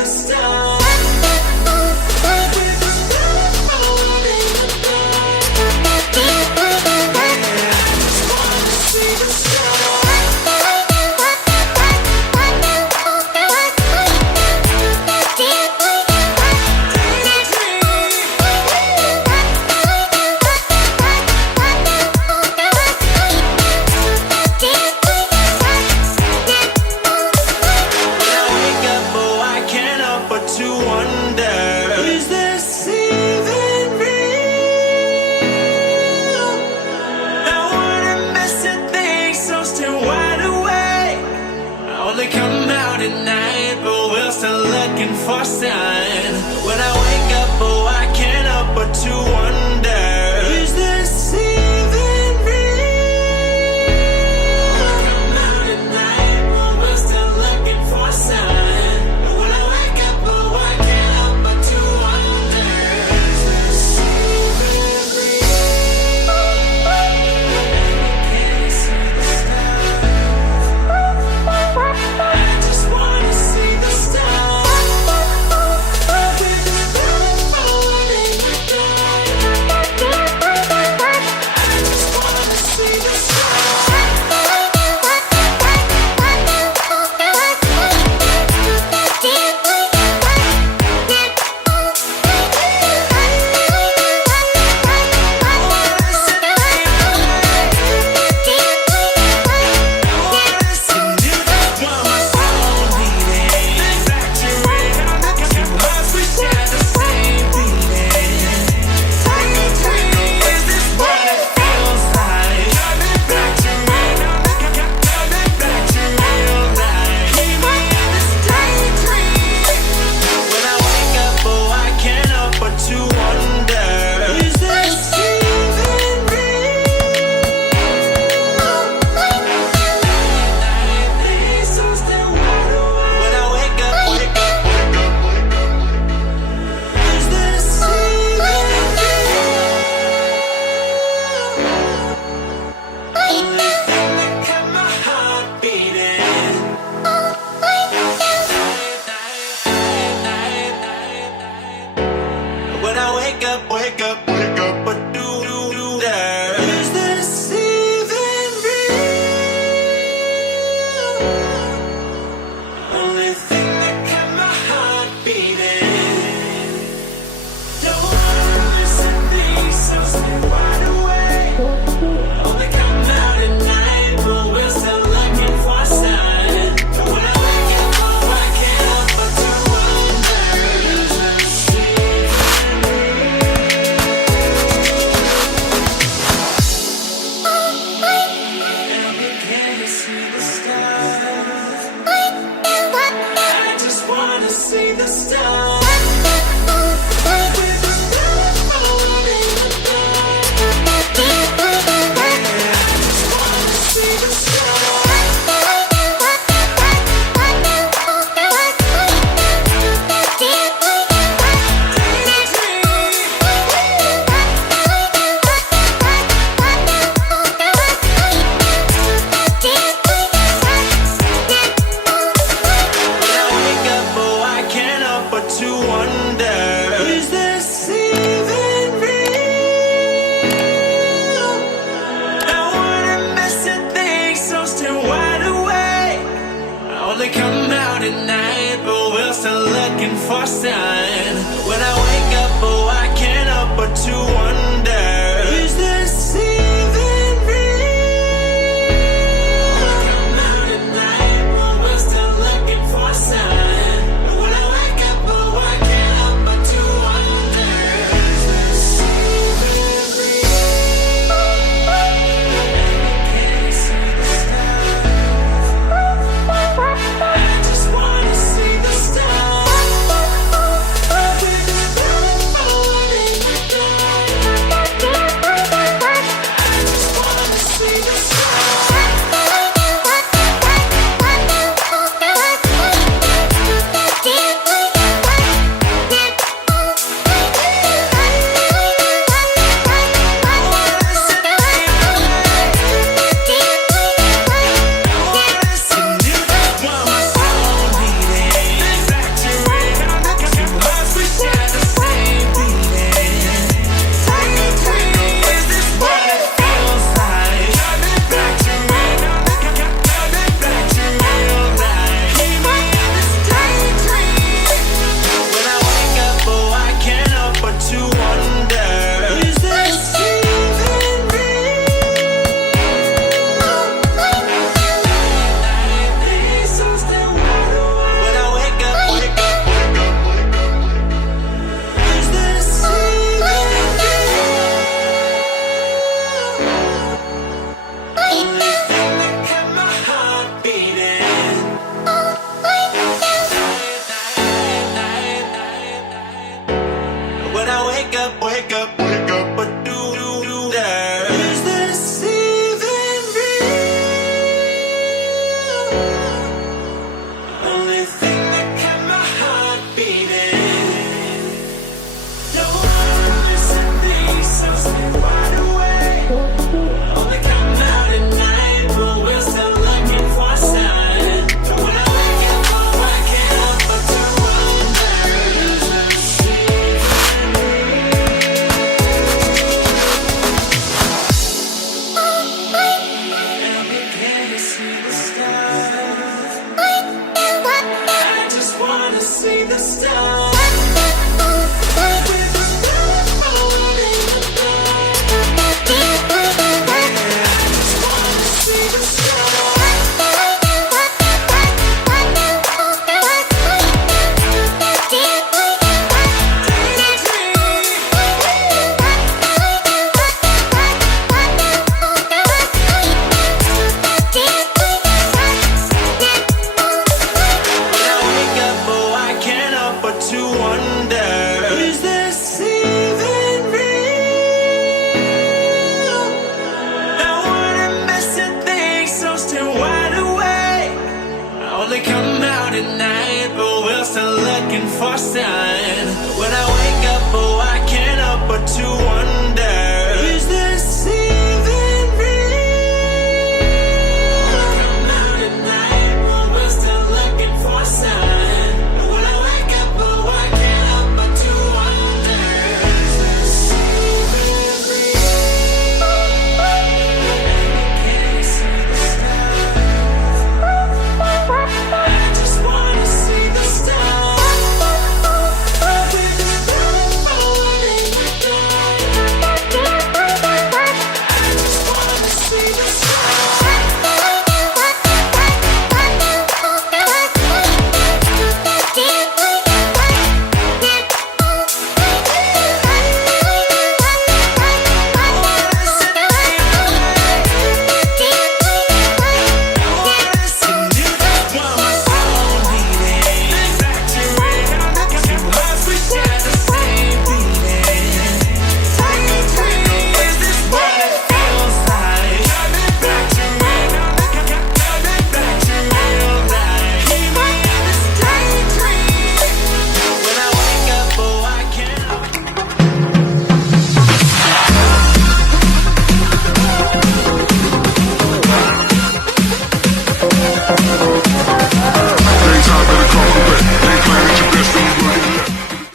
the stars. Come out at night, but we're still looking for sign. When I wake up, oh, I can't help but to wonder, is this even real? Come out at night, but we're still looking for sign. When I wake up, oh, I can't help but to wonder, is this even real? Can you see the stars? Wake up, what do there? Is this even real? Only thing that kept my heart beating. Don't wanna miss a thing, so stay wide awake. Only come out at night, but we're still looking for a sign. When I wake up, oh, I can't help but to wonder, is this even see the stars. Come out at night, but we're still looking for sign. When I wake up, oh, I can't help but to wonder, is this even real? Come out at night, but we're still looking for sign. When I wake up, oh, I can't help but to wonder, is this even real? Can you see the stars? I just wanna see the stars. wake up, but do that. Is this even real? Only thing that kept my heart beating. No one missing things, so stay wide awake. Only come out at night, but we're still looking for a sign. But when I wake up, oh, I can't help but to wonder, is this even and I begin to see the stars. I just wanna see the stars. With the moon in the dark. I just wanna see the stars. When I wake up, oh, I can't help but to wonder, is this even real? Now what I'm missing things, so still wide awake. I only come out at night, but we're still looking for signs.